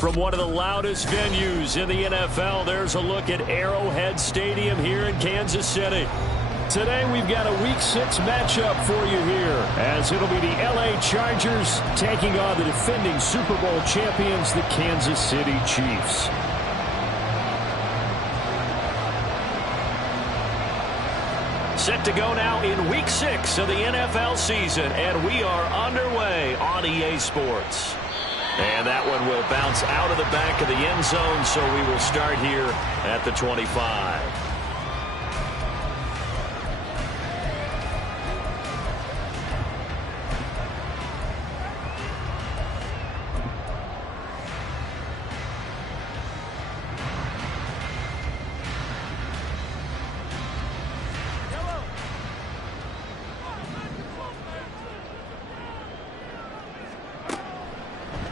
From one of the loudest venues in the NFL, there's a look at Arrowhead Stadium here in Kansas City. Today we've got a Week 6 matchup for you here, as it'll be the LA Chargers taking on the defending Super Bowl champions, the Kansas City Chiefs. Set to go now in Week 6 of the NFL season, and we are underway on EA Sports. And that one will bounce out of the back of the end zone, so we will start here at the 25.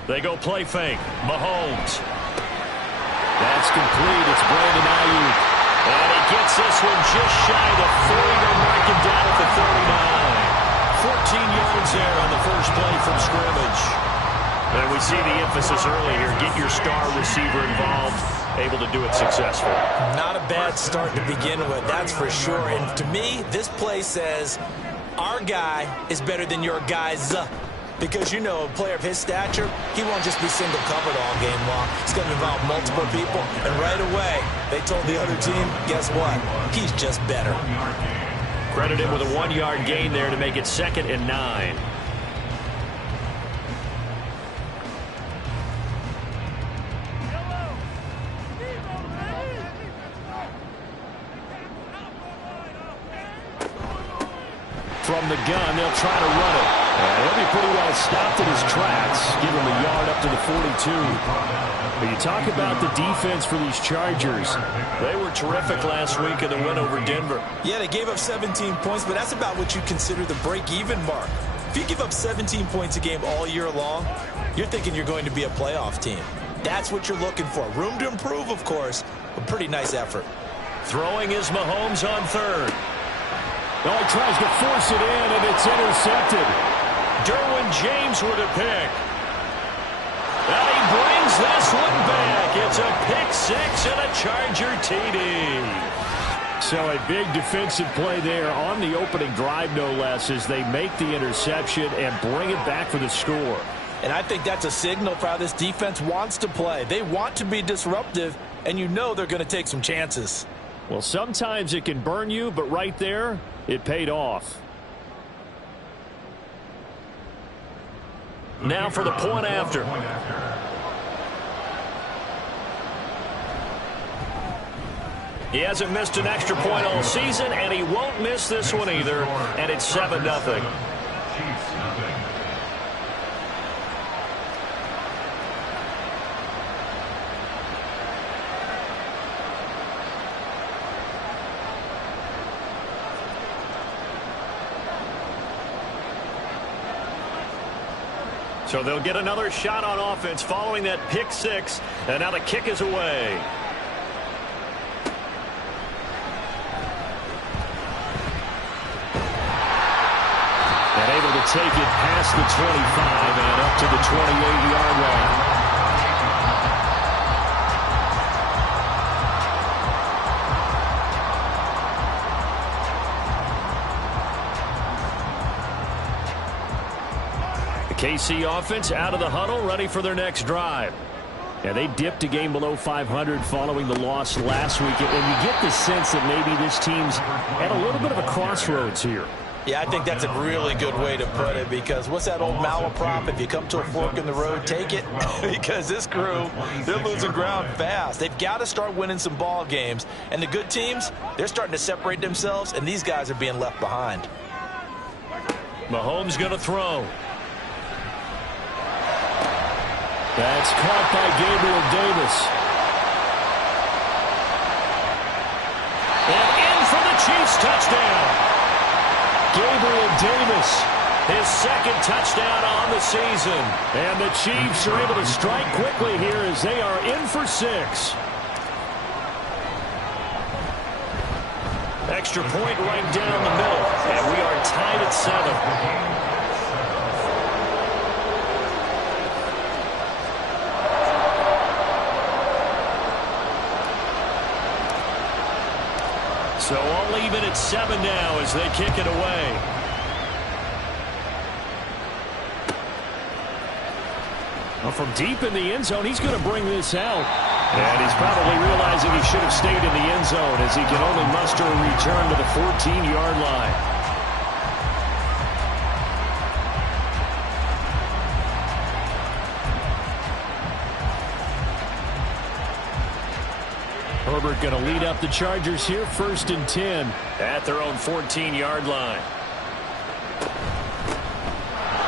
They go play fake. Mahomes. That's complete. It's Brandon Ayuk. And he gets this one just shy of the 40 to mark him down at the 39. 14 yards there on the first play from scrimmage. And we see the emphasis early here. Get your star receiver involved. Able to do it successfully. Not a bad start to begin with, that's for sure. And to me, this play says our guy is better than your guy's. Because, you know, a player of his stature, he won't just be single covered all game long. He's going to involve multiple people. And right away, they told the other team, guess what? He's just better. Credit him with a 1-yard gain there to make it 2nd and 9. From the gun, they'll try to run it. And he'll be pretty well stopped in his tracks. Give him a yard up to the 42. But you talk about the defense for these Chargers. They were terrific last week in the win over Denver. Yeah, they gave up 17 points, but that's about what you consider the break-even mark. If you give up 17 points a game all year long, you're thinking you're going to be a playoff team. That's what you're looking for. Room to improve, of course, but pretty nice effort. Throwing is Mahomes on 3rd. Oh, he tries to force it in, and it's intercepted. Derwin James with a pick. And he brings this one back. It's a pick 6 and a Charger TD. So a big defensive play there on the opening drive, no less, as they make the interception and bring it back for the score. And I think that's a signal for how this defense wants to play. They want to be disruptive, and you know they're going to take some chances. Well, sometimes it can burn you, but right there, it paid off. Now for the point after. He hasn't missed an extra point all season, and he won't miss this one either, and it's 7-0. So they'll get another shot on offense following that pick 6, and now the kick is away. And able to take it past the 25 and up to the 28-yard line. KC offense out of the huddle, ready for their next drive. And they dipped a game below 500 following the loss last week. And you get the sense that maybe this team's at a little bit of a crossroads here. Yeah, I think that's a really good way to put it, because what's that old malaprop? If you come to a fork in the road, take it. Because this crew, they're losing ground fast. They've got to start winning some ball games. And the good teams, they're starting to separate themselves, and these guys are being left behind. Mahomes going to throw. That's caught by Gabriel Davis. And in for the Chiefs touchdown. Gabriel Davis, his 2nd touchdown on the season. And the Chiefs are able to strike quickly here as they are in for 6. Extra point right down the middle. And we are tied at 7. So all even at 7 now as they kick it away. Well, from deep in the end zone, he's going to bring this out. And he's probably realizing he should have stayed in the end zone as he can only muster a return to the 14-yard line. Herbert going to lead up the Chargers here, 1st and 10 at their own 14-yard line.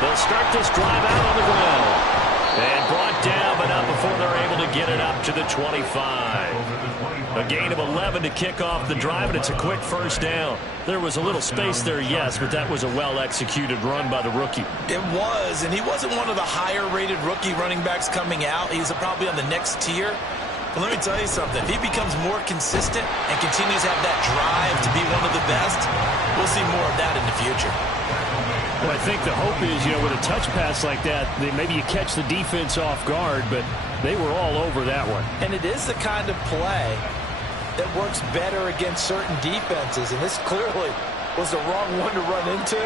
They'll start this drive out on the ground. And brought down, but not before they're able to get it up to the 25. A gain of 11 to kick off the drive, and it's a quick 1st down. There was a little space there, yes, but that was a well-executed run by the rookie. It was, and he wasn't one of the higher-rated rookie running backs coming out. He's probably on the next tier. But let me tell you something. If he becomes more consistent and continues to have that drive to be one of the best, we'll see more of that in the future. Well, I think the hope is, with a touch pass like that, maybe you catch the defense off guard, but they were all over that one. And it is the kind of play that works better against certain defenses, and this clearly was the wrong one to run into.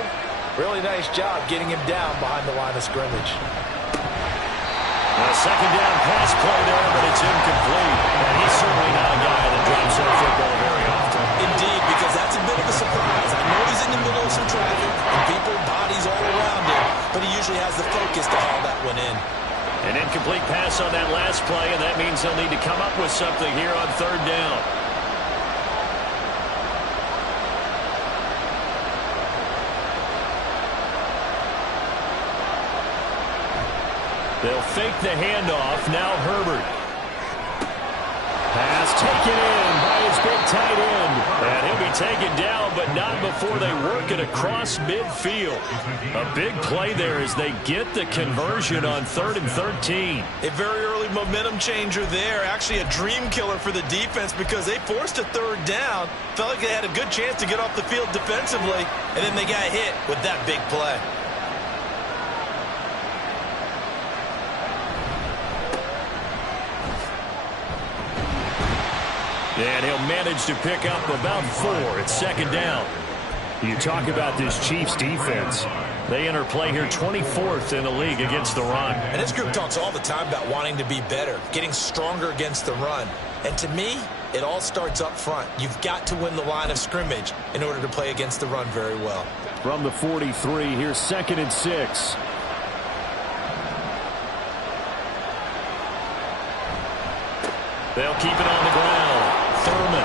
Really nice job getting him down behind the line of scrimmage. A 2nd down pass play there, but it's incomplete. And he's certainly not a guy that drops that football very often. Indeed, because that's a bit of a surprise. I know he's in the middle of some traffic, and people, bodies all around him, but he usually has the focus to haul that one in. An incomplete pass on that last play, and that means they'll need to come up with something here on 3rd down. They'll fake the handoff. Now Herbert. Pass taken in by his big tight end. And he'll be taken down, but not before they work it across midfield. A big play there as they get the conversion on 3rd and 13. A very early momentum changer there. Actually a dream killer for the defense because they forced a 3rd down. Felt like they had a good chance to get off the field defensively, and then they got hit with that big play. And he'll manage to pick up about 4. It's 2nd down. You talk about this Chiefs defense. They enter play here 24th in the league against the run. And this group talks all the time about wanting to be better, getting stronger against the run. And to me, it all starts up front. You've got to win the line of scrimmage in order to play against the run very well. From the 43, here's 2nd and 6. They'll keep it on the ground. Thurman.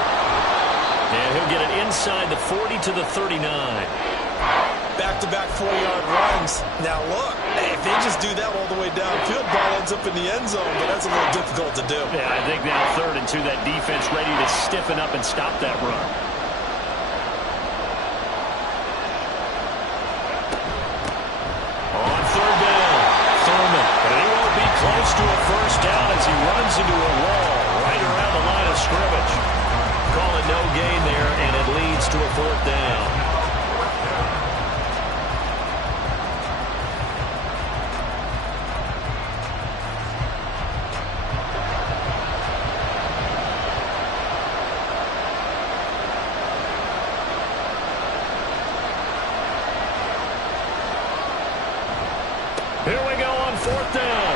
And he'll get it inside the 40 to the 39. Back-to-back 4-yard runs. Now look, hey, if they just do that all the way downfield, ball ends up in the end zone, but that's a little difficult to do. Yeah, I think now 3rd and 2, that defense ready to stiffen up and stop that run. On 3rd down, Thurman. And he won't be close to a 1st down as he runs into a wall right around the line of scrimmage. Call it no gain there, and it leads to a 4th down. Here we go on 4th down.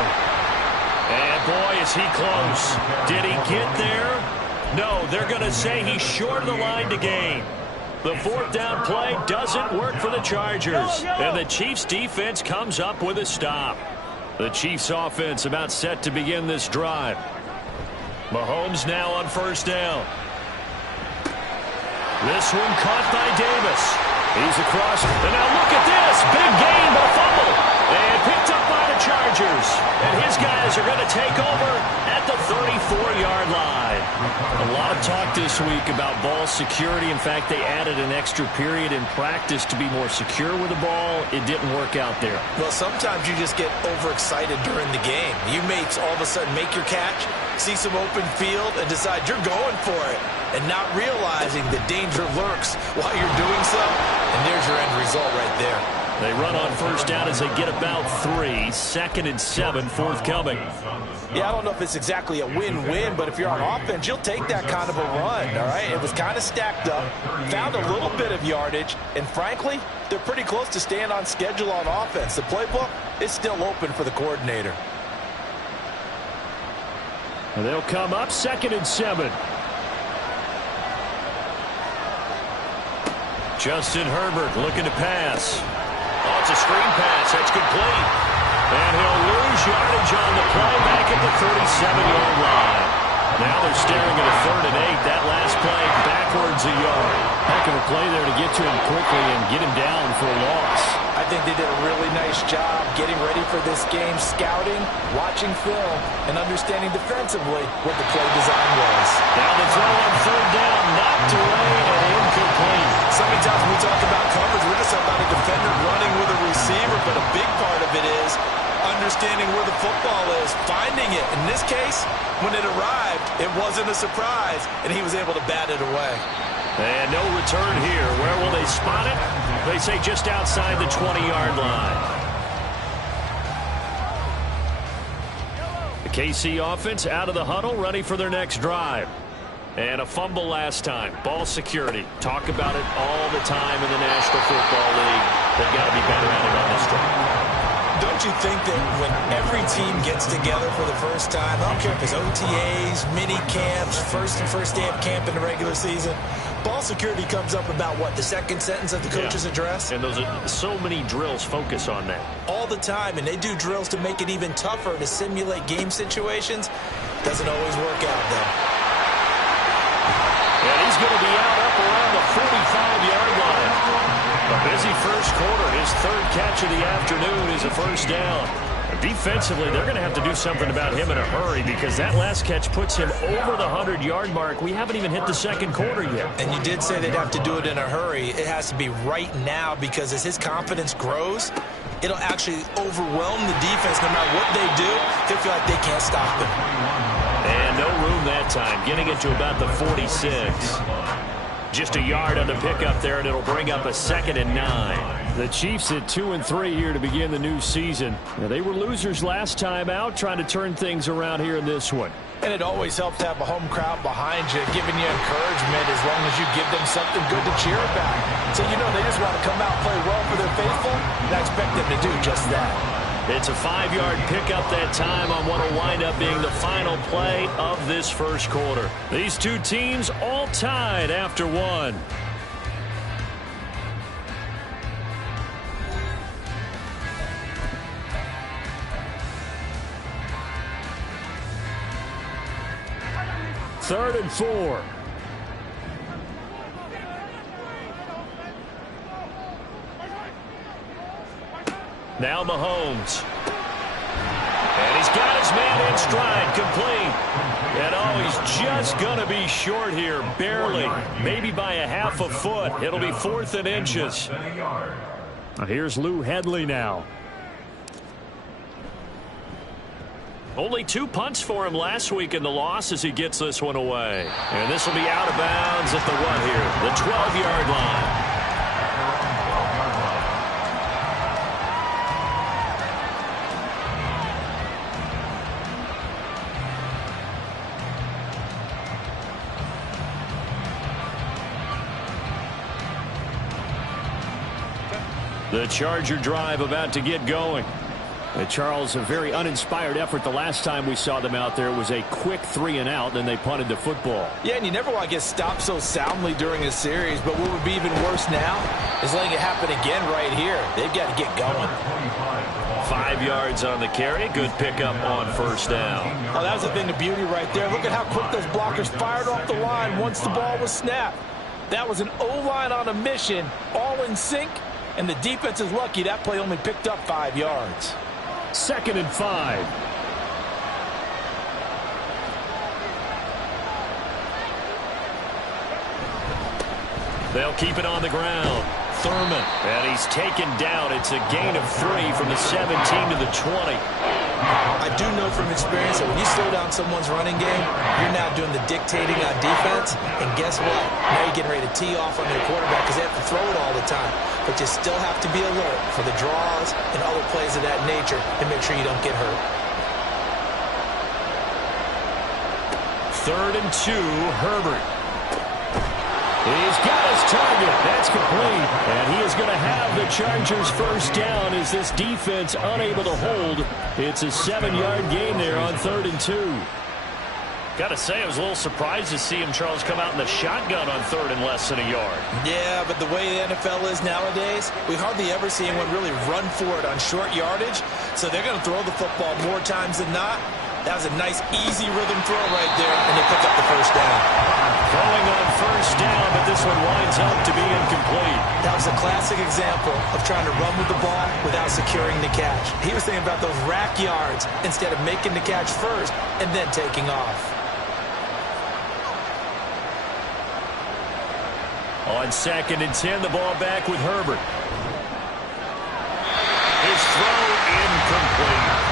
And boy, is he close. Did he get there? No, they're going to say he's short of the line to gain. The 4th down play doesn't work for the Chargers. And the Chiefs defense comes up with a stop. The Chiefs offense about set to begin this drive. Mahomes now on 1st down. This one caught by Davis. He's across. And now look at this. Big gain, but a fumble. And picked up by the Chargers. And his guys are going to take over at the 34-yard line. A lot of talk this week about ball security. In fact, they added an extra period in practice to be more secure with the ball. It didn't work out there. Well, sometimes you just get overexcited during the game. You may all of a sudden make your catch, see some open field, and decide you're going for it, and not realizing the danger lurks while you're doing so. And there's your end result right there. They run on first down as they get about 3. 2nd and 7 forthcoming. Yeah, I don't know if it's exactly a win-win, but if you're on offense, you'll take that kind of a run, all right? It was kind of stacked up, found a little bit of yardage, and frankly, they're pretty close to staying on schedule on offense. The playbook is still open for the coordinator. And they'll come up 2nd and 7. Justin Herbert looking to pass. Oh, it's a screen pass. That's complete. And he'll lose yardage on the play back at the 37-yard line. Now they're staring at a 3rd and 8. That last play backwards a yard. Heck of a play there to get to him quickly and get him down for a loss. I think they did a really nice job getting ready for this game, scouting, watching film, and understanding defensively what the play design was. Now the throw on 3rd down, knocked away and incomplete. So many times when we talk about coverage, we're just talking about a defender running with a receiver, but a big part of it is understanding where the football is, finding it. In this case, when it arrived, it wasn't a surprise, and he was able to bat it away. And no return here. Where will they spot it? They say just outside the 20-yard line. The KC offense out of the huddle, ready for their next drive. And a fumble last time. Ball security. Talk about it all the time in the National Football League. They've got to be better at it on this drive. Don't you think that when every team gets together for the first time, I don't care if it's OTAs, mini camps, first day of camp in the regular season, ball security comes up about what, the second sentence of the coach's address? And those are so many drills focus on that. All the time, and they do drills to make it even tougher to simulate game situations. Doesn't always work out, though. And he's going to be out up around the 45-yard line. A busy first quarter. His 3rd catch of the afternoon is a first down. Defensively, they're going to have to do something about him in a hurry because that last catch puts him over the 100-yard mark. We haven't even hit the 2nd quarter yet. And you did say they'd have to do it in a hurry. It has to be right now because as his confidence grows, it'll actually overwhelm the defense. No matter what they do, they feel like they can't stop him. And no room that time, getting it to about the 46. Just a yard on the pickup there, and it'll bring up a 2nd and 9. The Chiefs at 2-3 here to begin the new season. Now, they were losers last time out, trying to turn things around here in this one. And it always helps to have a home crowd behind you, giving you encouragement as long as you give them something good to cheer about. So you know they just want to come out and play well for their faithful, and I expect them to do just that. It's a 5-yard pickup that time on what will wind up being the final play of this first quarter. These two teams all tied after 1. Third and 4. Now Mahomes. And he's got his man in stride, complete. And oh, he's just going to be short here, barely, maybe by a half a foot. It'll be 4th and inches. Here's Lou Hedley now. Only 2 punts for him last week in the loss as he gets this one away. And this will be out of bounds at the what here? The 12-yard line. The Charger drive about to get going. Charles, a very uninspired effort the last time we saw them out there. It was a quick 3 and out, then they punted the football. Yeah, and you never want to get stopped so soundly during a series, but what would be even worse now is letting it happen again right here. They've got to get going. 5 yards on the carry. Good pickup on first down. Oh, that was a thing of beauty right there. Look at how quick those blockers fired off the line once the ball was snapped. That was an O-line on a mission, all in sync, and the defense is lucky that play only picked up 5 yards. 2nd and 5. They'll keep it on the ground. Thurman. And he's taken down. It's a gain of 3 from the 17 to the 20. I do know from experience that when you slow down someone's running game, you're now doing the dictating on defense, and guess what? Now you're getting ready to tee off on their quarterback because they have to throw it all the time. But you still have to be alert for the draws and other plays of that nature and make sure you don't get hurt. 3rd and 2, Herbert. He's got his target. That's complete. And he is going to have the Chargers first down as this defense unable to hold. It's a 7-yard gain there on 3rd and 2. Got to say, I was a little surprised to see him, Charles, come out in the shotgun on 3rd and less than a yard. Yeah, but the way the NFL is nowadays, we hardly ever see anyone really run for it on short yardage. So they're going to throw the football more times than not. That was a nice, easy rhythm throw right there, and they pick up the first down. Throwing on first down, but this one winds up to be incomplete. That was a classic example of trying to run with the ball without securing the catch. He was thinking about those rack yards instead of making the catch first and then taking off. On 2nd and 10, the ball back with Herbert. His throw incomplete.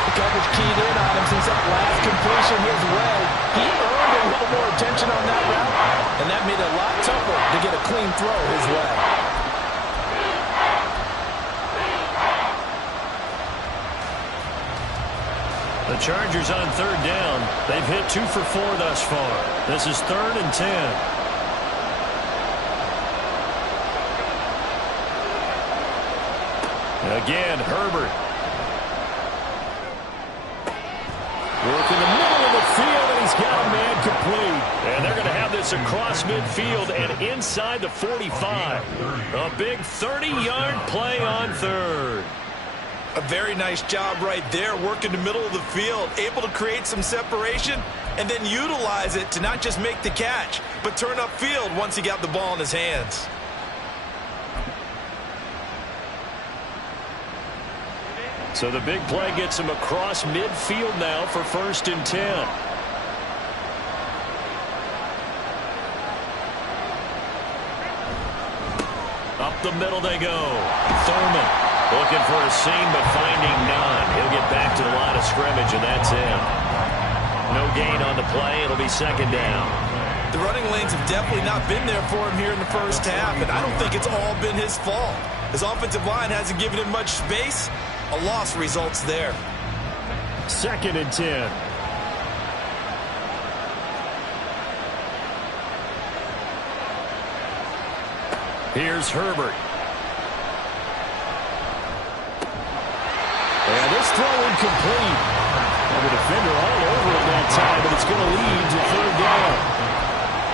The coverage keyed in on him since that last completion his way. He earned a little more attention on that route, and that made it a lot tougher to get a clean throw his way. The Chargers on 3rd down. They've hit 2 for 4 thus far. This is 3rd and 10. Again, Herbert. Work in the middle of the field, and he's got a man complete. And they're going to have this across midfield and inside the 45. A big 30-yard play on 3rd. A very nice job right there, working the middle of the field, able to create some separation, and then utilize it to not just make the catch, but turn upfield once he got the ball in his hands. So the big play gets him across midfield now for 1st and 10. Up the middle they go. Thurman looking for a seam but finding none. He'll get back to the line of scrimmage, and that's him. No gain on the play. It'll be 2nd down. The running lanes have definitely not been there for him here in the first half, and I don't think it's all been his fault. His offensive line hasn't given him much space. A loss results there. 2nd and 10. Here's Herbert. And this throw incomplete. And the defender all over it that time, but it's going to lead to 3rd down.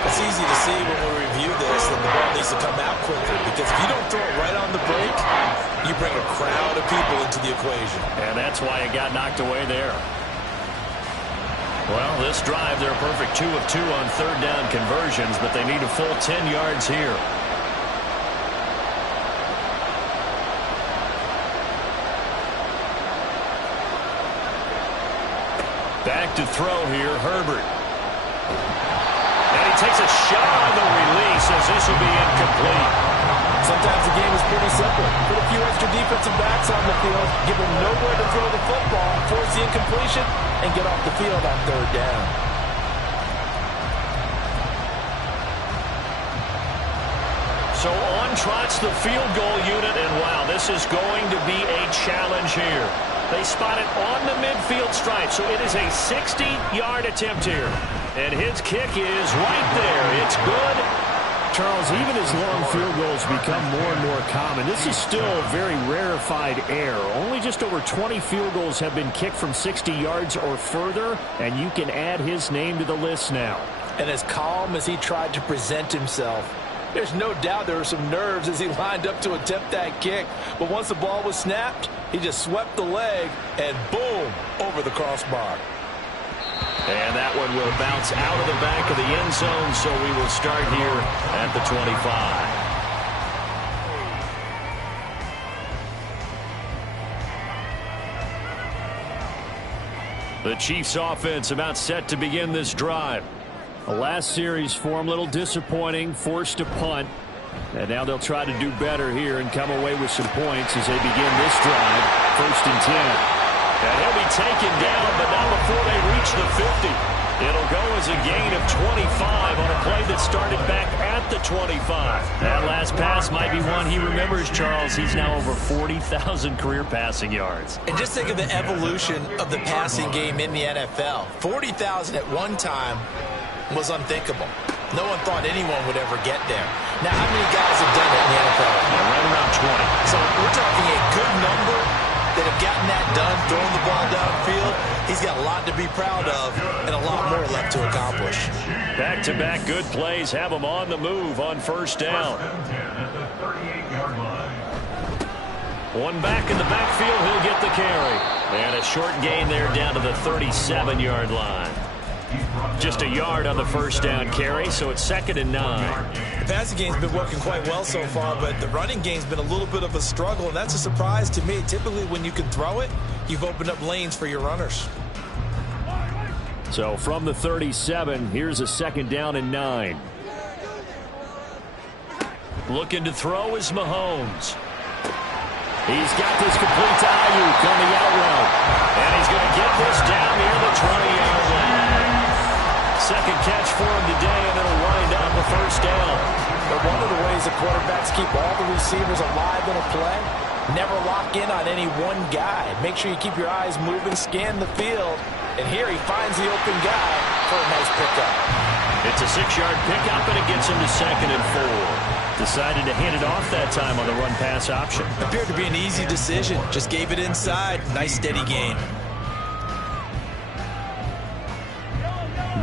It's easy to see when we review this that the ball needs to come out quicker, because if you don't throw it right on the break, you bring a crowd of people into the equation. And that's why it got knocked away there. Well, this drive, they're a perfect 2 of 2 on 3rd down conversions, but they need a full 10 yards here. Back to throw here, Herbert. And he takes a shot on the release as this will be incomplete. Sometimes the game is pretty simple. Put a few extra defensive backs on the field, give them nowhere to throw the football, force the incompletion, and get off the field on 3rd down. So on trots the field goal unit, and wow, this is going to be a challenge here. They spot it on the midfield stripe, so it is a 60-yard attempt here. And his kick is right there. It's good. Charles, even as long field goals become more and more common, this is still a very rarefied air. Only just over 20 field goals have been kicked from 60 yards or further, and you can add his name to the list now. And as calm as he tried to present himself, there's no doubt there were some nerves as he lined up to attempt that kick. But once the ball was snapped, he just swept the leg and boom, over the crossbar. And that one will bounce out of the back of the end zone, so we will start here at the 25. The Chiefs offense about set to begin this drive. The last series for him, a little disappointing, forced to punt. And now they'll try to do better here and come away with some points as they begin this drive. 1st and 10. And he'll be taken down, but not before they reach the 50. It'll go as a gain of 25 on a play that started back at the 25. That last pass might be one he remembers, Charles. He's now over 40,000 career passing yards. And just think of the evolution of the passing game in the NFL. 40,000 at one time was unthinkable. No one thought anyone would ever get there. Now, how many guys have done it in the NFL? Right around 20. So we're talking a good number that have gotten that done, throwing the ball downfield. He's got a lot to be proud of and a lot more left to accomplish. Back-to-back good plays have him on the move on first down. One back in the backfield, he'll get the carry. And a short gain there down to the 37-yard line. Just a yard on the first down carry, so it's 2nd and 9. The passing game's been working quite well so far, but the running game's been a little bit of a struggle, and that's a surprise to me. Typically, when you can throw it, you've opened up lanes for your runners. So from the 37, here's a 2nd down and 9. Looking to throw is Mahomes. He's got this complete to Ayuk on the out route. And he's going to get this down near the 20-yard line. Second catch for him today, and it'll wind up a first down. But one of the ways the quarterbacks keep all the receivers alive in a play, never lock in on any one guy. Make sure you keep your eyes moving, scan the field. And here he finds the open guy for a nice pickup. It's a 6-yard pickup, and it gets him to 2nd and 4. Decided to hand it off that time on the run-pass option. Appeared to be an easy decision. Just gave it inside. Nice steady gain.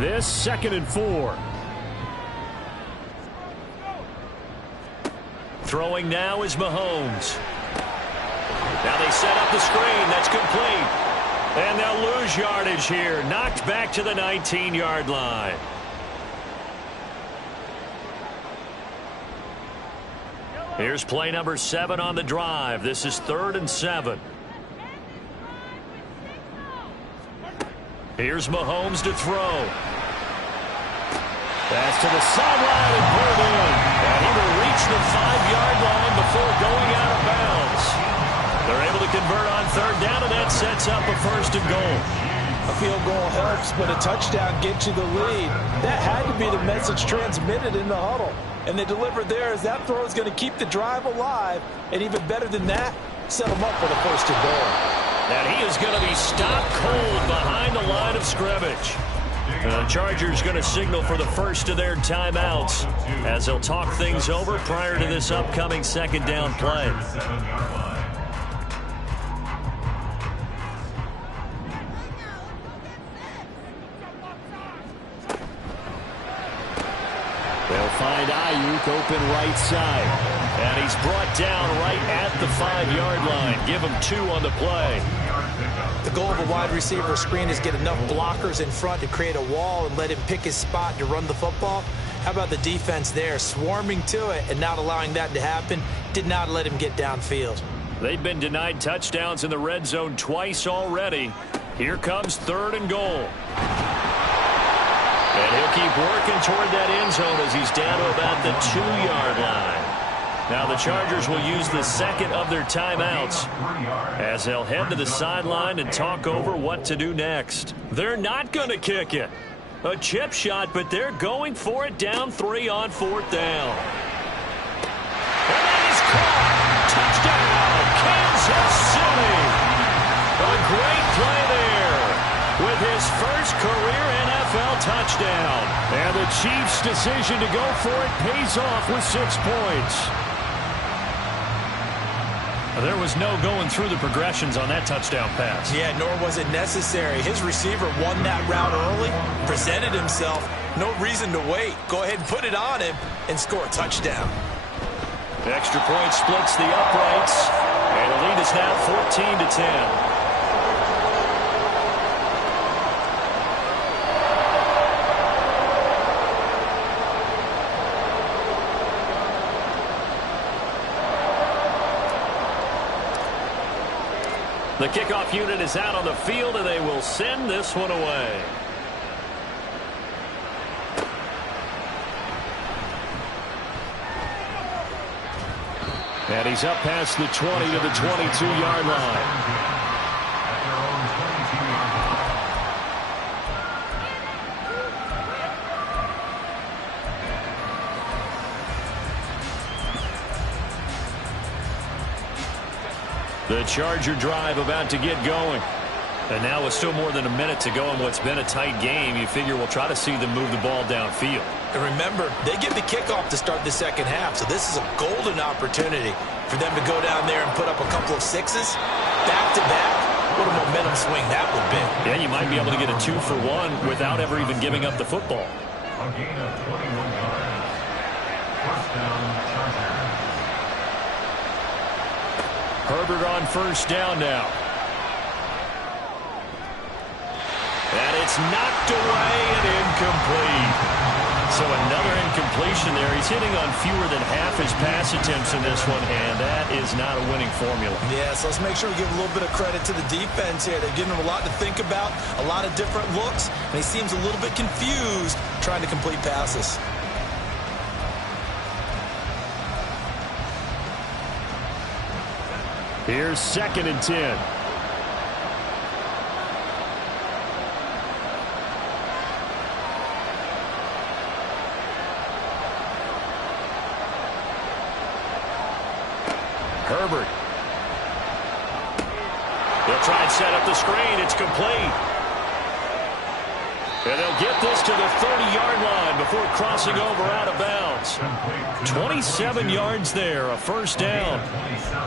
This 2nd and 4. Throwing now is Mahomes. Now they set up the screen. That's complete. And they'll lose yardage here. Knocked back to the 19-yard line. Here's play number 7 on the drive. This is 3rd and 7. Here's Mahomes to throw. Pass to the sideline and pulled in. And he will reach the 5-yard line before going out of bounds. They're able to convert on 3rd down, and that sets up a 1st and goal. A field goal helps, but a touchdown gets you the lead. That had to be the message transmitted in the huddle. And they delivered there as that throw is going to keep the drive alive. And even better than that, set them up for the 1st and goal. And he is going to be stopped cold behind the line of scrimmage. The Chargers going to signal for the first of their timeouts as they'll talk things over prior to this upcoming 2nd down play. They'll find Ayuk open right side. And he's brought down right at the 5-yard line. Give him 2 on the play. The goal of a wide receiver screen is get enough blockers in front to create a wall and let him pick his spot to run the football. How about the defense there, swarming to it and not allowing that to happen? Did not let him get downfield. They've been denied touchdowns in the red zone twice already. Here comes 3rd and goal. And he'll keep working toward that end zone as he's down to about the 2-yard line. Now the Chargers will use the 2nd of their timeouts as they'll head to the sideline and talk over what to do next. They're not going to kick it. A chip shot, but they're going for it down 3 on 4th down. And that is caught. Touchdown, Kansas City. A great play there with his first career NFL touchdown. And the Chiefs' decision to go for it pays off with 6 points. There was no going through the progressions on that touchdown pass. Yeah, nor was it necessary. His receiver won that route early, presented himself. No reason to wait. Go ahead and put it on him and score a touchdown. The extra point splits the uprights, and the lead is now 14-10. The kickoff unit is out on the field, and they will send this one away. And he's up past the 20 to the 22-yard line. The Charger drive about to get going. And now with still more than a minute to go in what's been a tight game, you figure we'll try to see them move the ball downfield. And remember, they get the kickoff to start the second half, so this is a golden opportunity for them to go down there and put up a couple of sixes back-to-back. What a momentum swing that would be. Yeah, you might be able to get a 2-for-1 without ever even giving up the football. A gain of 21 yards. First down, Chargers. Herbert on first down now. And it's knocked away and incomplete. So another incompletion there. He's hitting on fewer than half his pass attempts in this one, and that is not a winning formula. Yeah, so let's make sure we give a little bit of credit to the defense here. They're giving him a lot to think about, a lot of different looks, and he seems a little bit confused trying to complete passes. Here's 2nd and 10. Herbert. They'll try and set up the screen. It's complete. And they'll get this to the 30-yard line before crossing over out of bounds. 27 yards there, a first down.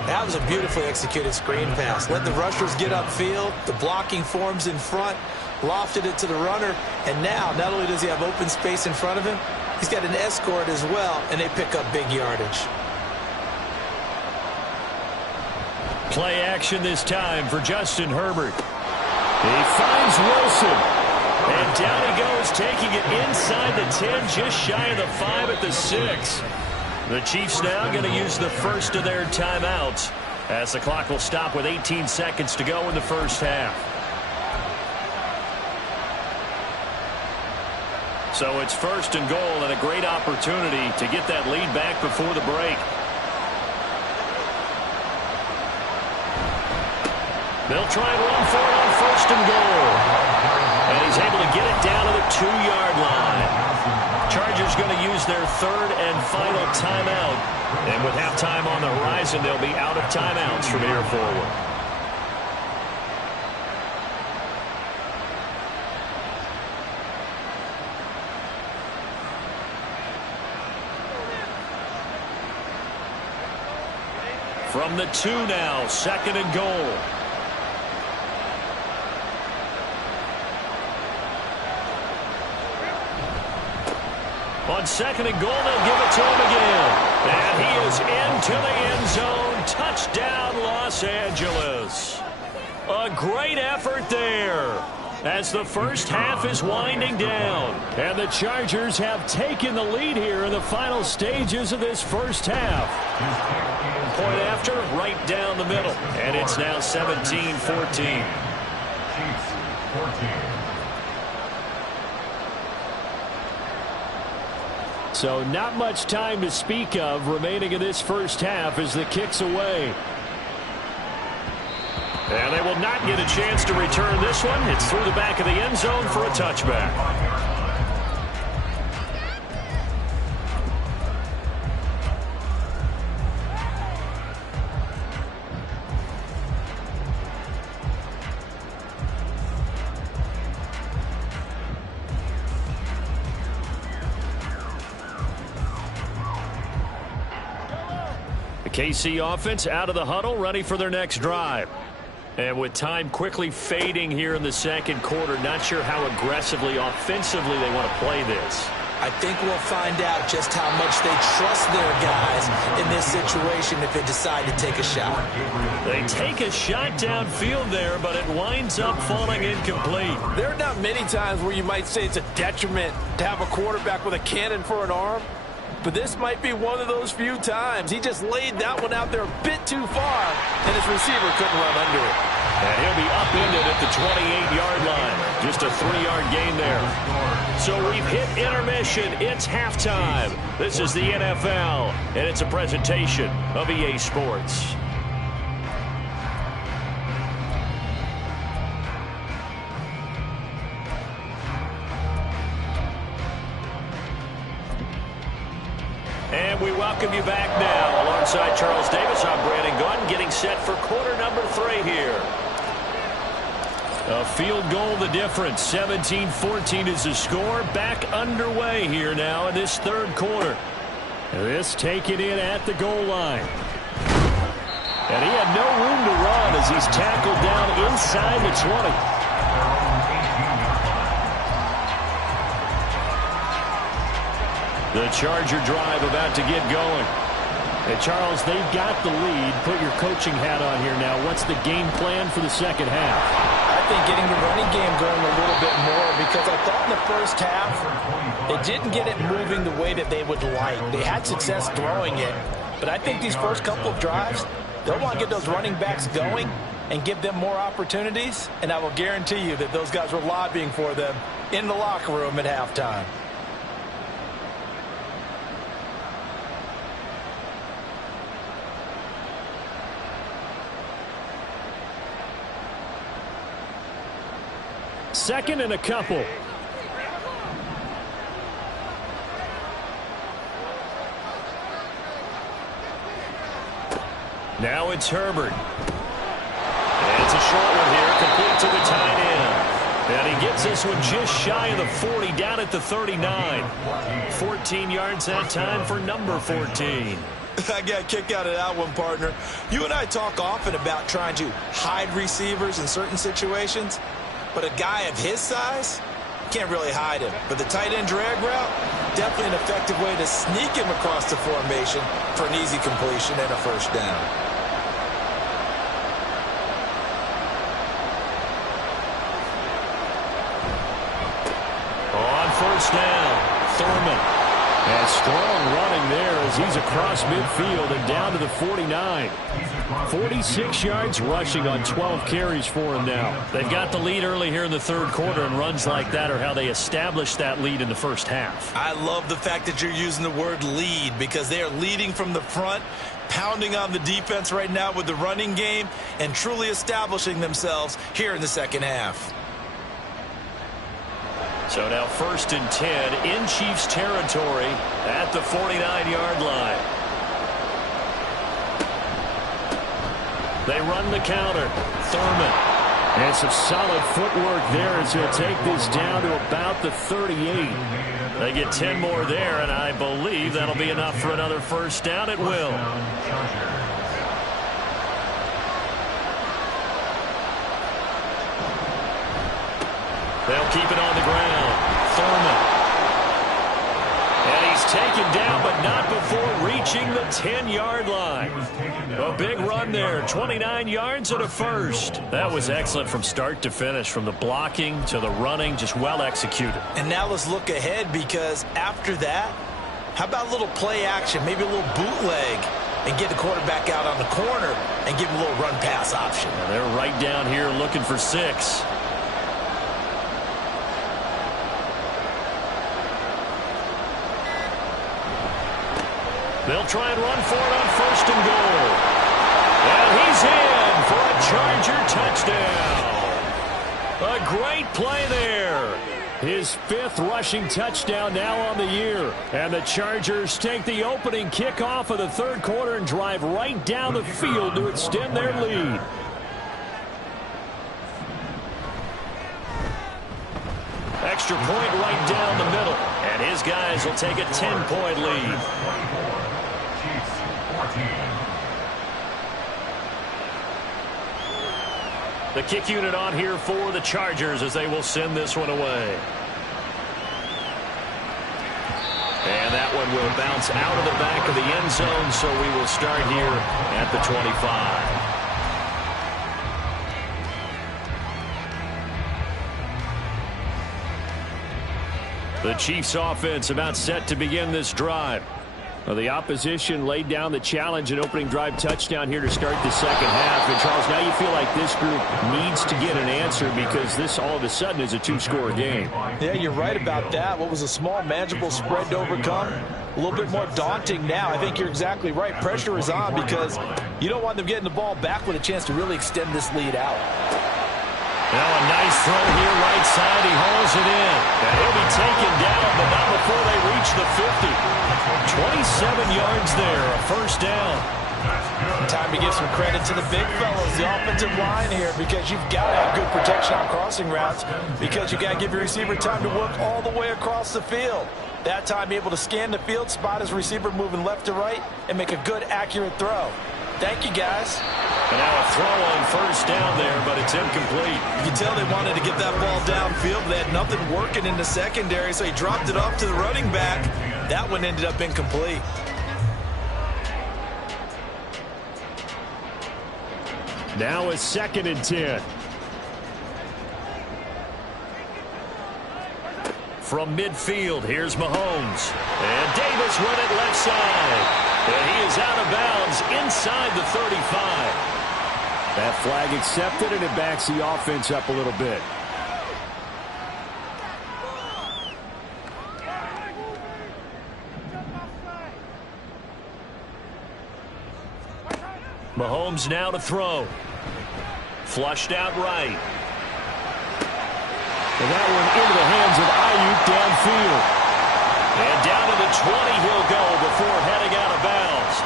That was a beautifully executed screen pass. Let the rushers get upfield. The blocking forms in front. Lofted it to the runner. And now, not only does he have open space in front of him, he's got an escort as well, and they pick up big yardage. Play action this time for Justin Herbert. He finds Wilson. And down he goes, taking it inside the 10, just shy of the 5 at the 6. The Chiefs now going to use the first of their timeouts as the clock will stop with 18 seconds to go in the first half. So it's 1st and goal and a great opportunity to get that lead back before the break. They'll try and run for it on 1st and goal. And he's able to get it down to the 2-yard line. Chargers going to use their 3rd and final timeout. And with halftime on the horizon, they'll be out of timeouts from here forward. From the 2 now, 2nd and goal. On 2nd and goal, they'll give it to him again. And he is into the end zone. Touchdown, Los Angeles. A great effort there as the first half is winding down. And the Chargers have taken the lead here in the final stages of this first half. Point after, right down the middle. And it's now 17-14. Chiefs, 14. So not much time to speak of remaining in this first half as the kick's away. And they will not get a chance to return this one. It's through the back of the end zone for a touchback. KC offense out of the huddle, ready for their next drive. And with time quickly fading here in the second quarter, not sure how aggressively, offensively they want to play this. I think we'll find out just how much they trust their guys in this situation if they decide to take a shot. They take a shot downfield there, but it winds up falling incomplete. There are not many times where you might say it's a detriment to have a quarterback with a cannon for an arm. But this might be one of those few times. He just laid that one out there a bit too far, and his receiver couldn't run under it. And he'll be upended at the 28-yard line. Just a 3-yard gain there. So we've hit intermission. It's halftime. This is the NFL, and it's a presentation of EA Sports. And And we welcome you back now. Alongside Charles Davis, I'm Brandon Gunn, getting set for quarter number 3 here. A field goal the difference. 17-14 is the score. Back underway here now in this third quarter. This taken in at the goal line. And he had no room to run as he's tackled down inside the 20. The Charger drive about to get going. Hey, Charles, they've got the lead. Put your coaching hat on here now. What's the game plan for the second half? I think getting the running game going a little bit more, because I thought in the first half they didn't get it moving the way that they would like. They had success throwing it, but I think these first couple of drives, they'll want to get those running backs going and give them more opportunities, and I will guarantee you that those guys were lobbying for them in the locker room at halftime. Second and a couple. Now it's Herbert. And it's a short one here, complete to the tight end. And he gets this one just shy of the 40, down at the 39. 14 yards that time for number 14. I got a kick out of that one, partner. You and I talk often about trying to hide receivers in certain situations. But a guy of his size, can't really hide him. But the tight end drag route, definitely an effective way to sneak him across the formation for an easy completion and a first down. On first down, Thurman. And strong running there as he's across midfield and down to the 49. 46 yards rushing on 12 carries for him now. They've got the lead early here in the third quarter, and runs like that are how they established that lead in the first half. I love the fact that you're using the word lead, because they are leading from the front, pounding on the defense right now with the running game, and truly establishing themselves here in the second half. So now 1st and 10 in Chiefs territory at the 49-yard line. They run the counter. Thurman. And some solid footwork there as he'll take this down to about the 38. They get 10 more there, and I believe that'll be enough for another first down. It will. They'll keep it on the ground. Thurman. And he's taken down, but not before reaching the 10-yard line. A big run there. 29 yards and a first. That was excellent from start to finish, from the blocking to the running, just well executed. And now let's look ahead, because after that, how about a little play action, maybe a little bootleg, and get the quarterback out on the corner and give him a little run-pass option. And they're right down here looking for 6. They'll try and run for it on 1st and goal. And he's in for a Charger touchdown. A great play there. His 5th rushing touchdown now on the year. And the Chargers take the opening kickoff of the third quarter and drive right down the field to extend their lead. Extra point right down the middle. And his guys will take a 10-point lead. The kick unit on here for the Chargers as they will send this one away. And that one will bounce out of the back of the end zone, so we will start here at the 25. The Chiefs offense about set to begin this drive. Well, the opposition laid down the challenge and opening drive touchdown here to start the second half. And, Charles, now you feel like this group needs to get an answer, because this all of a sudden is a 2-score game. Yeah, you're right about that. What was a small, manageable spread to overcome, a little bit more daunting now. I think you're exactly right. Pressure is on, because you don't want them getting the ball back with a chance to really extend this lead out. Now a nice throw here right side. He hauls it in. And he'll be taken down, but not before they reach the 50. 7 yards there, a first down. Time to give some credit to the big fellas, the offensive line here, because you've got to have good protection on crossing routes, because you've got to give your receiver time to work all the way across the field. That time, be able to scan the field, spot his receiver moving left to right, and make a good, accurate throw. Thank you, guys. And now a throw on first down there, but it's incomplete. You can tell they wanted to get that ball downfield, but they had nothing working in the secondary, so he dropped it off to the running back. That one ended up incomplete. Now a 2nd and 10. From midfield, here's Mahomes. And Davis with it left side. And he is out of bounds inside the 35. That flag accepted, and it backs the offense up a little bit. Mahomes now to throw. Flushed out right. And that one into the hands of Ayuk downfield. And down to the 20 he'll go before heading out of bounds.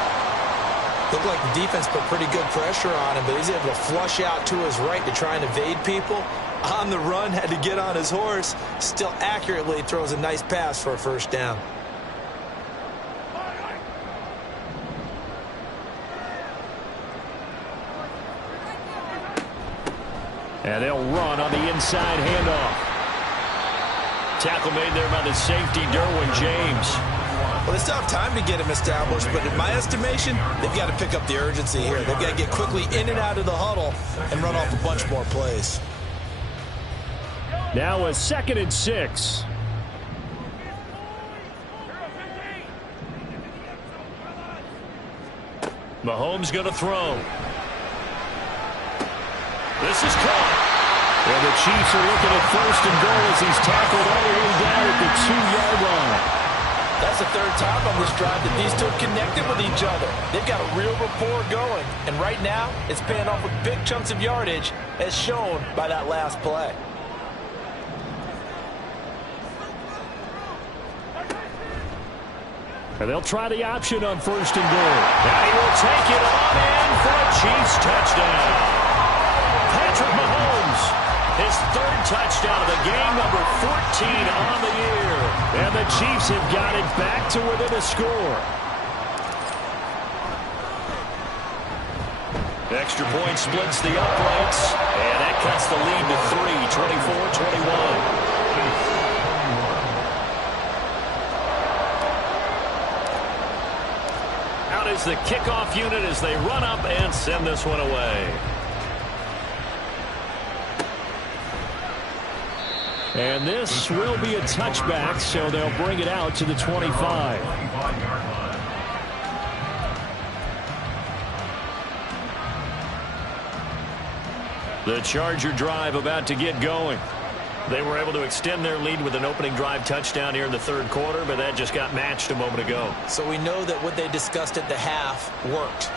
Looked like the defense put pretty good pressure on him, but he's able to flush out to his right to try and evade people. On the run, had to get on his horse. Still accurately throws a nice pass for a first down. And they'll run on the inside handoff. Tackle made there by the safety, Derwin James. Well, they still have time to get him established, but in my estimation, they've got to pick up the urgency here. They've got to get quickly in and out of the huddle and run off a bunch more plays. Now a 2nd and 6. Mahomes going to throw. This is caught. And the Chiefs are looking at 1st and goal as he's tackled all the way down at the 2-yard line. That's the 3rd time on this drive that these two have connected with each other. They've got a real rapport going. And right now, it's paying off with big chunks of yardage, as shown by that last play. And they'll try the option on 1st and goal. And he will take it on in for a Chiefs touchdown. Patrick Mahomes, his 3rd touchdown of the game, number 14 on the year. And the Chiefs have got it back to within a score. Extra point splits the uprights, and that cuts the lead to 3, 24-21. Out is the kickoff unit as they run up and send this one away. And this will be a touchback, so they'll bring it out to the 25. The Charger drive about to get going. They were able to extend their lead with an opening drive touchdown here in the 3rd quarter, but that just got matched a moment ago. So we know that what they discussed at the half worked.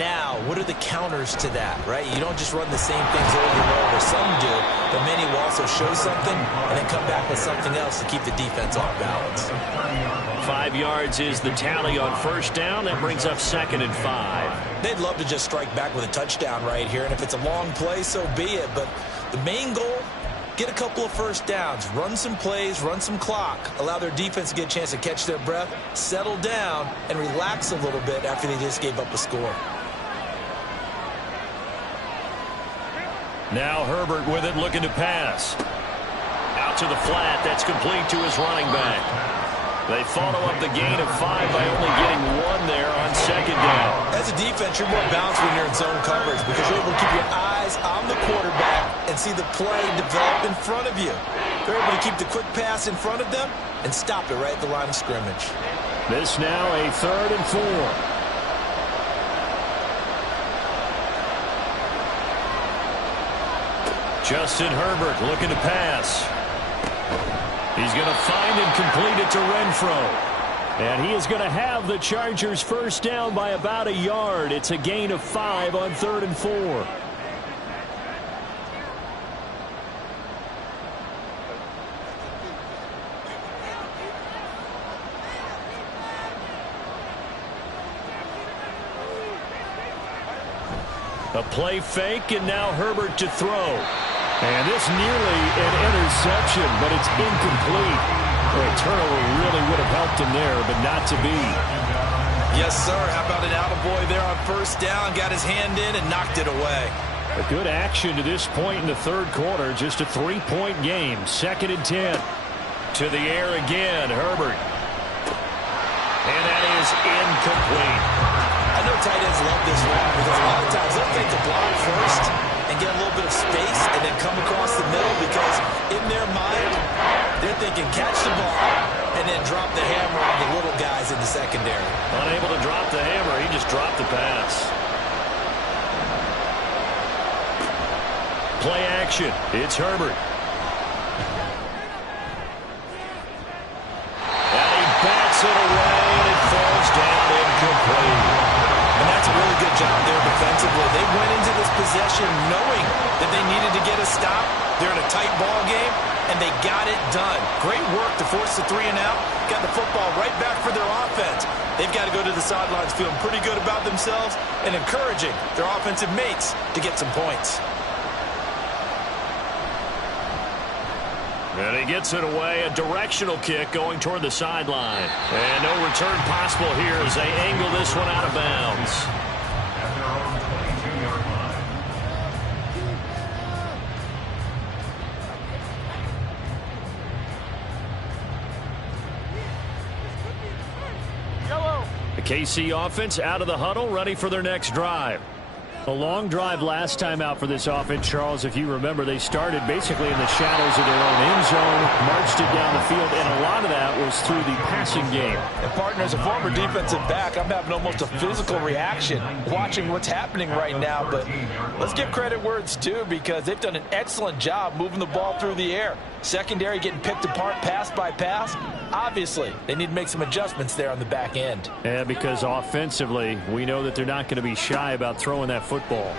Now, what are the counters to that, right? You don't just run the same things over and over. Some do, but many will also show something and then come back with something else to keep the defense off balance. 5 yards is the tally on 1st down. That brings up 2nd and 5. They'd love to just strike back with a touchdown right here, and if it's a long play, so be it. But the main goal, get a couple of 1st downs, run some plays, run some clock, allow their defense to get a chance to catch their breath, settle down, and relax a little bit after they just gave up a score. Now Herbert with it, looking to pass. Out to the flat. That's complete to his running back. They follow up the gain of 5 by only getting 1 there on 2nd down. As a defense, you're more balanced when you're in zone coverage because you're able to keep your eyes on the quarterback and see the play develop in front of you. They're able to keep the quick pass in front of them and stop it right at the line of scrimmage. This now a 3rd and 4. Justin Herbert looking to pass. He's going to find and complete it to Renfro. And he is going to have the Chargers 1st down by about 1 yard. It's a gain of 5 on 3rd and 4. A play fake, and now Herbert to throw. And this nearly an interception, but it's incomplete. A turnover really would have helped him there, but not to be. Yes, sir. How about an attaboy there on first down? Got his hand in and knocked it away. A good action to this point in the third quarter. Just a 3-point game. 2nd and 10. To the air again, Herbert. And that is incomplete. I know tight ends love this route because a lot of times they'll take the block first and get a little bit of space and then come across the middle because in their mind, they're thinking catch the ball and then drop the hammer on the little guys in the secondary. Unable to drop the hammer, he just dropped the pass. Play action. It's Herbert. And he bats it away, and it falls down incomplete. And that's a really good job there defensively. They went into this possession knowing that they needed to get a stop. They're in a tight ball game, and they got it done. Great work to force the 3 and out. Got the football right back for their offense. They've got to go to the sidelines feeling pretty good about themselves and encouraging their offensive mates to get some points. And he gets it away, a directional kick going toward the sideline. And no return possible here as they angle this one out of bounds. At their own 22-yard line. The KC offense out of the huddle, ready for their next drive. A long drive last time out for this offense, Charles. If you remember, they started basically in the shadows of their own end zone, marched it down the field, and a lot of that was through the passing game. And partner, as a former defensive back, I'm having almost a physical reaction watching what's happening right now. But let's give credit where it's due because they've done an excellent job moving the ball through the air. Secondary getting picked apart pass by pass. Obviously, they need to make some adjustments there on the back end. Yeah, because offensively, we know that they're not going to be shy about throwing that football.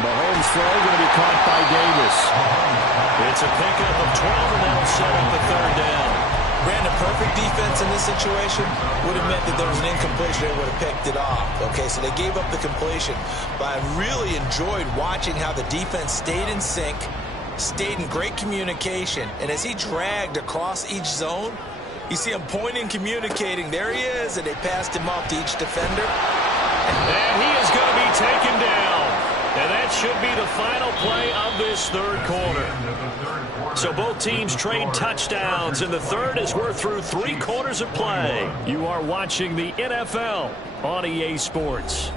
Mahomes' throw going to be caught by Davis. It's a pickup of 12, and that'll set up the 3rd down. Brandon, perfect defense in this situation would have meant that there was an incompletion. They would have picked it off. Okay, so they gave up the completion. But I really enjoyed watching how the defense stayed in sync, stayed in great communication, and as he dragged across each zone, you see him pointing, communicating. There he is, and they passed him off to each defender. And he is going to be taken down. And that should be the final play of this 3rd quarter. So both teams trade touchdowns in the 3rd as we're through 3 quarters of play. You are watching the NFL on EA Sports.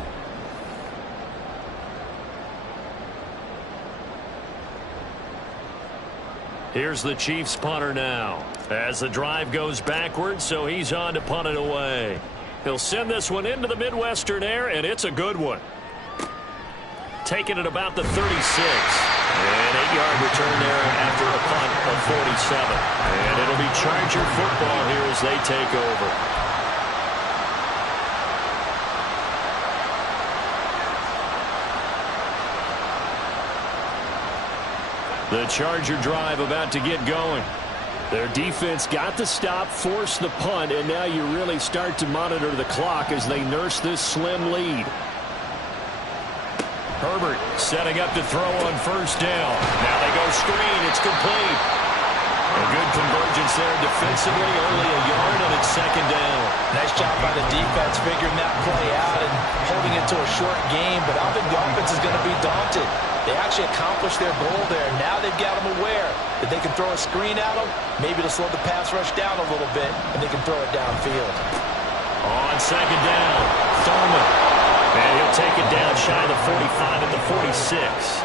Here's the Chiefs punter now as the drive goes backwards, so he's on to punt it away. He'll send this one into the Midwestern air, and it's a good one. Taking it about the 36. An 8-yard return there after a punt of 47. And it'll be Charger football here as they take over. The Charger drive about to get going. Their defense got the stop, forced the punt, and now you really start to monitor the clock as they nurse this slim lead. Herbert setting up to throw on first down. Now they go screen. It's complete. A good convergence there defensively. Only a yard, and it's 2nd down. Nice job by the defense figuring that play out and holding it to a short game. But I think the offense is going to be daunted. They actually accomplished their goal there. Now they've got them aware that they can throw a screen at them, maybe to slow the pass rush down a little bit, and they can throw it downfield. On 2nd down, Thurman. And he'll take it down shy of the 45 at the 46.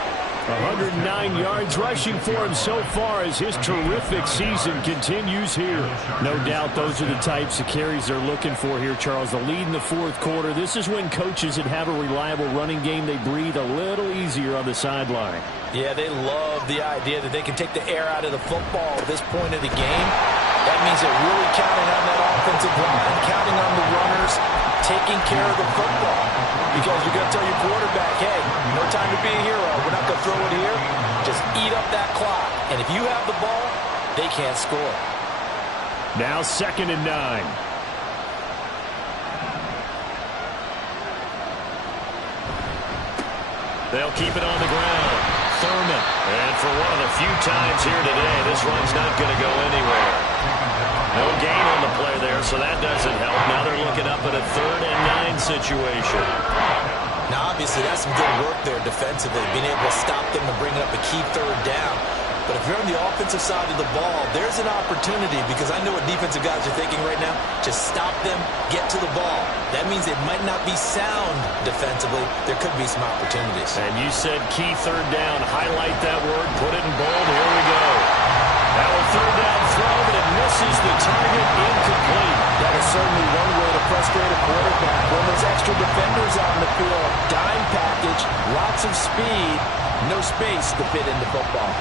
109 yards rushing for him so far as his terrific season continues here. No doubt those are the types of carries they're looking for here, Charles. The lead in the 4th quarter. This is when coaches that have a reliable running game, they breathe a little easier on the sideline. Yeah, they love the idea that they can take the air out of the football at this point of the game. That means they're really counting on that offensive line, counting on the runners, taking care of the football. Because you're going to tell your quarterback, hey, no time to be a hero. We're not going to throw it here. Just eat up that clock. And if you have the ball, they can't score. Now 2nd and 9. They'll keep it on the ground. Thurman. And for one of the few times here today, this run's not going to go anywhere. No gain on the play there, so that doesn't help. Now they're looking up at a 3rd and 9 situation. Now, obviously, that's some good work there defensively, being able to stop them and bring up a key 3rd down. But if you're on the offensive side of the ball, there's an opportunity, because I know what defensive guys are thinking right now. Just stop them, get to the ball. That means it might not be sound defensively. There could be some opportunities. And you said key 3rd down. Highlight that word. Put it in bold. Here we go. Now a 3rd down throw, but it misses the target. Incomplete. That is certainly one way to frustrate a quarterback. When there's extra defenders on the field, dime package, lots of speed, no space to fit into football.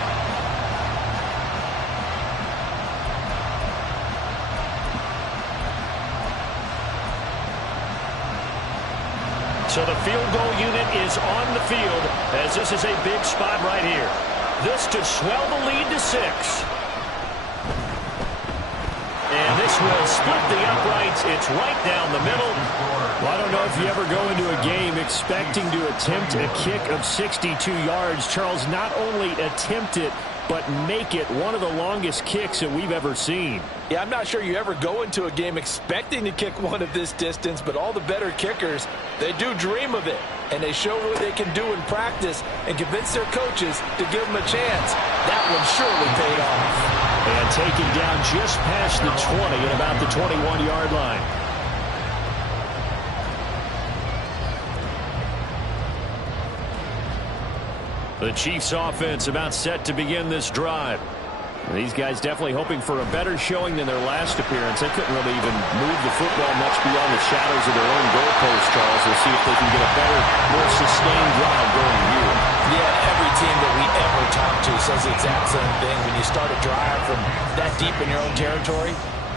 So the field goal unit is on the field, as this is a big spot right here. This to swell the lead to 6. And this will split the uprights. It's right down the middle. Well, I don't know if you ever go into a game expecting to attempt a kick of 62 yards. Charles, not only attempt it, but make it one of the longest kicks that we've ever seen. Yeah, I'm not sure you ever go into a game expecting to kick one of this distance, but all the better kickers, they do dream of it. And they show what they can do in practice and convince their coaches to give them a chance. That one surely paid off. And taken down just past the 20 at about the 21-yard line. The Chiefs offense about set to begin this drive. These guys definitely hoping for a better showing than their last appearance. They couldn't really even move the football much beyond the shadows of their own goalpost, Charles. We'll see if they can get a better, more sustained drive going here. Yeah, every team that we ever talk to says the exact same thing. When you start a drive from that deep in your own territory,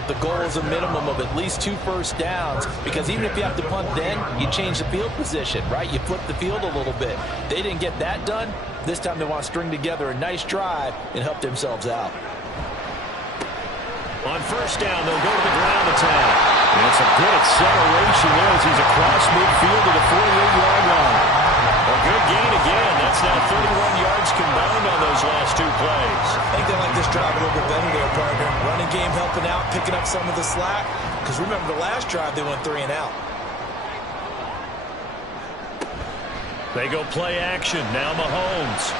the goal is a minimum of at least 2 first downs, because even if you have to punt then, you change the field position, right? You flip the field a little bit. They didn't get that done. This time they want to string together a nice drive and help themselves out. On first down, they'll go to the ground attack. And it's a good acceleration there as he's across midfield to the 48-yard line. A good gain again. That's now 31 yards combined on those last 2 plays. I think they like this drive a little bit better there, partner. Running game helping out, picking up some of the slack. Because remember, the last drive they went 3 and out. They go play action. Now Mahomes.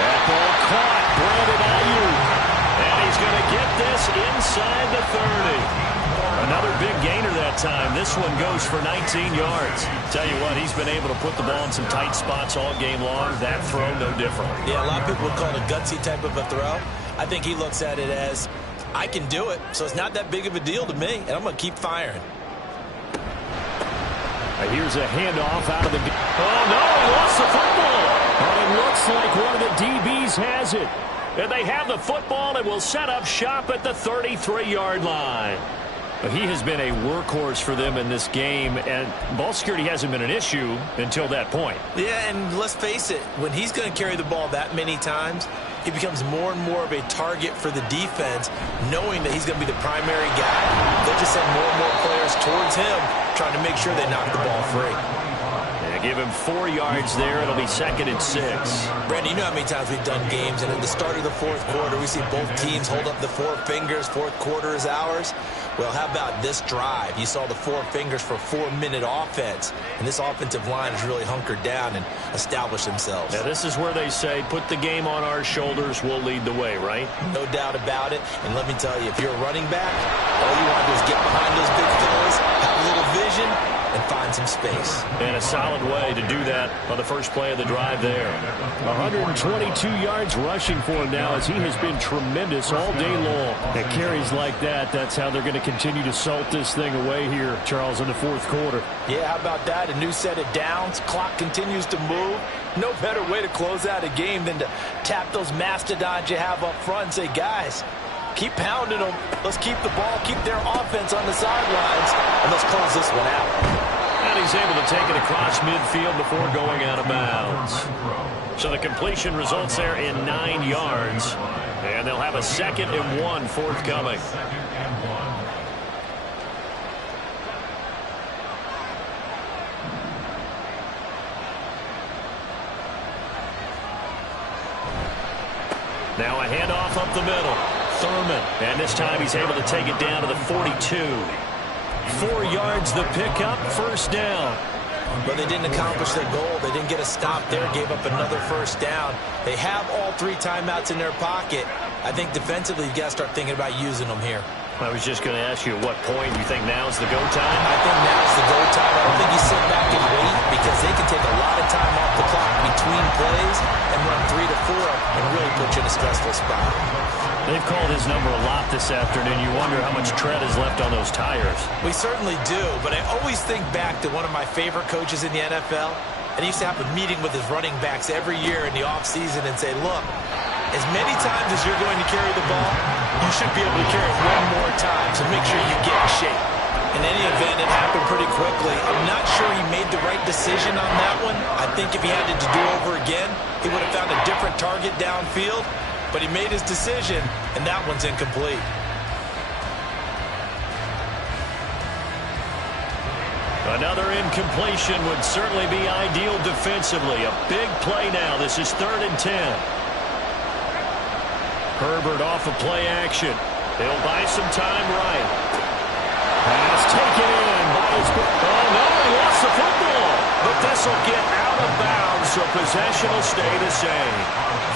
That ball caught. Brandon Ayuk. And he's going to get this inside the 30. Another big gainer that time. This one goes for 19 yards. Tell you what, he's been able to put the ball in some tight spots all game long. That throw, no different. Yeah, a lot of people would call it a gutsy type of a throw. I think he looks at it as, I can do it, so it's not that big of a deal to me, and I'm going to keep firing. Here's a handoff out of the... Oh, no, he lost the football. And it looks like one of the DBs has it. And they have the football and will set up shop at the 33-yard line. He has been a workhorse for them in this game, and ball security hasn't been an issue until that point. Yeah, and let's face it, when he's going to carry the ball that many times, he becomes more and more of a target for the defense, knowing that he's going to be the primary guy. They'll just send more and more players towards him, trying to make sure they knock the ball free. Give him 4 yards there. It'll be 2nd and 6. Brandon, you know how many times we've done games, and at the start of the 4th quarter, we see both teams hold up the 4 fingers. 4th quarter is ours. Well, how about this drive? You saw the 4 fingers for 4-minute offense, and this offensive line has really hunkered down and established themselves. Now, this is where they say, put the game on our shoulders, we'll lead the way, right? No doubt about it. And let me tell you, if you're a running back, all you want to do is get behind those big fellas, have a little vision, and find some space. And a solid way to do that on the first play of the drive there. 122 yards rushing for him now, as he has been tremendous all day long. At carries like that, that's how they're going to continue to salt this thing away here, Charles, in the 4th quarter. Yeah, how about that? A new set of downs. Clock continues to move. No better way to close out a game than to tap those mastodons you have up front and say, guys, keep pounding them. Let's keep the ball, keep their offense on the sidelines, and let's close this one out. And he's able to take it across midfield before going out of bounds. So the completion results there in 9 yards. And they'll have a 2nd and 1 forthcoming. Now a handoff up the middle. Thurman. And this time he's able to take it down to the 42. 4 yards the pickup, first down. But they didn't accomplish their goal. They didn't get a stop there, gave up another first down. They have all 3 timeouts in their pocket. I think defensively you've got to start thinking about using them here. I was just going to ask you at what point you think now's the go time? I think now's the go time. I don't think you sit back and wait because they can take a lot of time off the clock between plays and run 3 to 4 and really put you in a stressful spot. They've called his number a lot this afternoon. You wonder how much tread is left on those tires. We certainly do, but I always think back to one of my favorite coaches in the NFL, and he used to have a meeting with his running backs every year in the offseason and say, look, as many times as you're going to carry the ball, you should be able to carry it 1 more time, so make sure you get in shape. In any event, it happened pretty quickly. I'm not sure he made the right decision on that one. I think if he had to do over again, he would have found a different target downfield. But he made his decision, and that one's incomplete. Another incompletion would certainly be ideal defensively. A big play now. This is 3rd and 10. Herbert off of play action. He'll buy some time right. Pass taken in by his... Oh, no, he lost the football. But this will get out of bounds, so possession will stay the same.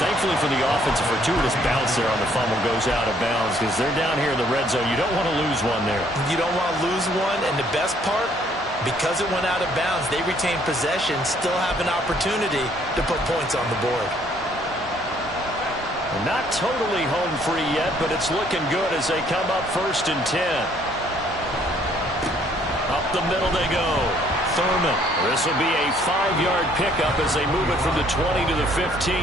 Thankfully for the offense, a fortuitous bounce there on the fumble goes out of bounds because they're down here in the red zone. You don't want to lose one there. You don't want to lose one, and the best part, because it went out of bounds, they retain possession, still have an opportunity to put points on the board. Not totally home free yet, but it's looking good as they come up 1st and 10. Up the middle they go. Thurman. This will be a 5-yard pickup as they move it from the 20 to the 15.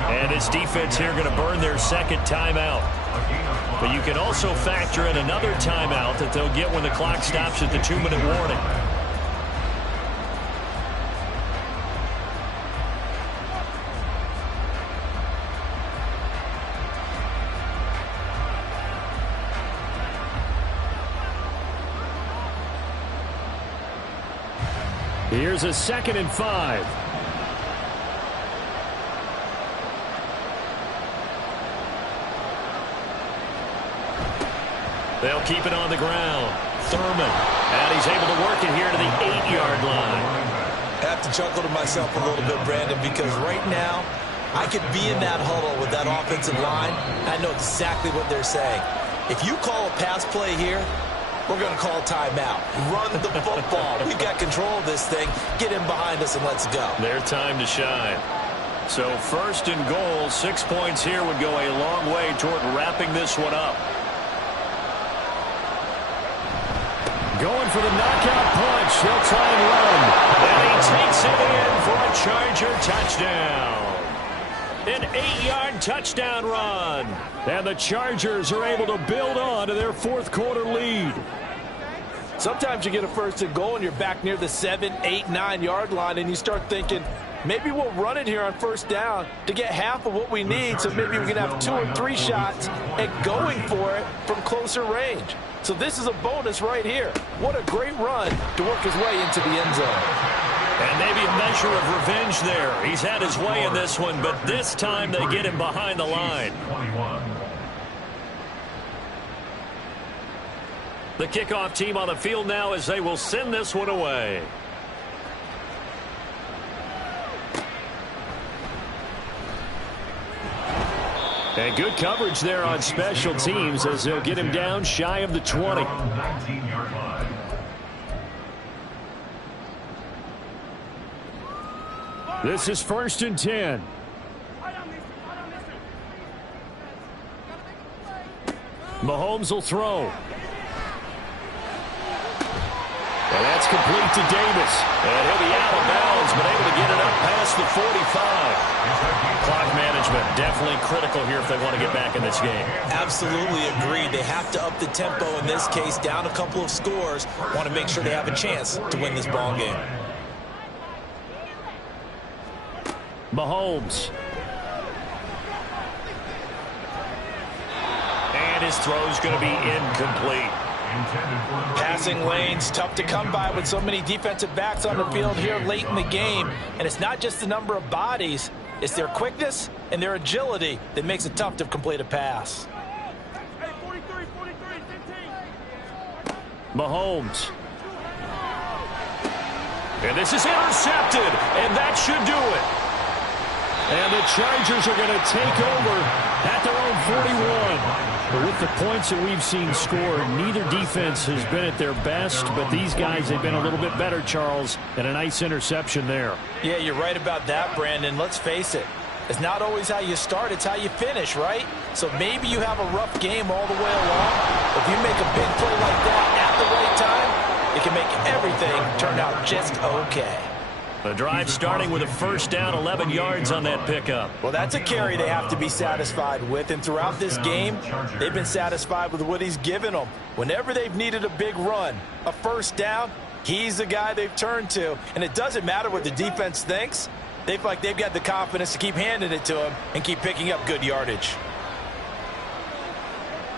And his defense here going to burn their 2nd timeout. But you can also factor in another timeout that they'll get when the clock stops at the 2-minute warning. Here's a 2nd and 5. They'll keep it on the ground. Thurman. And he's able to work it here to the 8-yard line. I have to chuckle to myself a little bit, Brandon, because right now I could be in that huddle with that offensive line. I know exactly what they're saying. If you call a pass play here, we're going to call timeout. Run the football. We've got control of this thing. Get in behind us and let's go. Their time to shine. So 1st and goal, 6 points here would go a long way toward wrapping this one up. Going for the knockout punch. He'll try and run. And he takes it in for a Charger touchdown. An 8-yard touchdown run. And the Chargers are able to build on to their 4th quarter lead. Sometimes you get a 1st and goal and you're back near the 7, 8, 9-yard line and you start thinking, maybe we'll run it here on 1st down to get half of what we need, so maybe we can have 2 or 3 shots at going for it from closer range. So this is a bonus right here. What a great run to work his way into the end zone. And maybe a measure of revenge there. He's had his way in this one, but this time they get him behind the line. The kickoff team on the field now as they will send this one away. And good coverage there on special teams as they'll get him down shy of the 20. This is 1st and 10. Mahomes will throw. And that's complete to Davis. And he'll be out of bounds, but able to get it up past the 45. Clock management definitely critical here if they want to get back in this game. Absolutely agreed. They have to up the tempo in this case, down a couple of scores. Want to make sure they have a chance to win this ball game. Mahomes. And his throw's going to be incomplete. Passing lanes, tough to come by with so many defensive backs on the field here late in the game. And it's not just the number of bodies, it's their quickness and their agility that makes it tough to complete a pass. Mahomes. And this is intercepted, and that should do it. And the Chargers are going to take over at their own 41. But with the points that we've seen scored, neither defense has been at their best, but these guys have been a little bit better, Charles, and a nice interception there. Yeah, you're right about that, Brandon. Let's face it. It's not always how you start, it's how you finish, right? So maybe you have a rough game all the way along. If you make a big play like that at the right time, it can make everything turn out just okay. The drive starting with a first down, 11 yards on that pickup. Well, that's a carry they have to be satisfied with. And throughout this game, they've been satisfied with what he's given them. Whenever they've needed a big run, a first down, he's the guy they've turned to. And it doesn't matter what the defense thinks. They feel like they've got the confidence to keep handing it to him and keep picking up good yardage.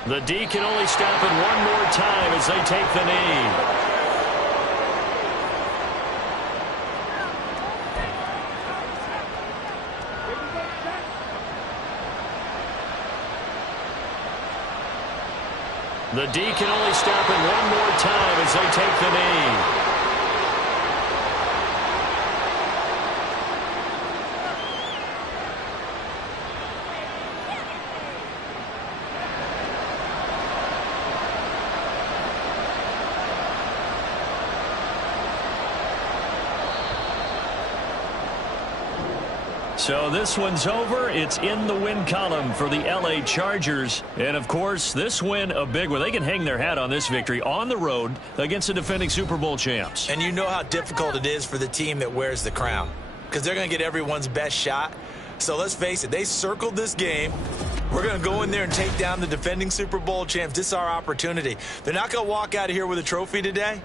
The D can only stop it one more time as they take the knee. The D can only stop it one more time as they take the knee. So this one's over. It's in the win column for the LA Chargers. And, of course, this win a big one. They can hang their hat on this victory on the road against the defending Super Bowl champs. And you know how difficult it is for the team that wears the crown, because they're going to get everyone's best shot. So let's face it, they circled this game. We're going to go in there and take down the defending Super Bowl champs. This is our opportunity. They're not going to walk out of here with a trophy today.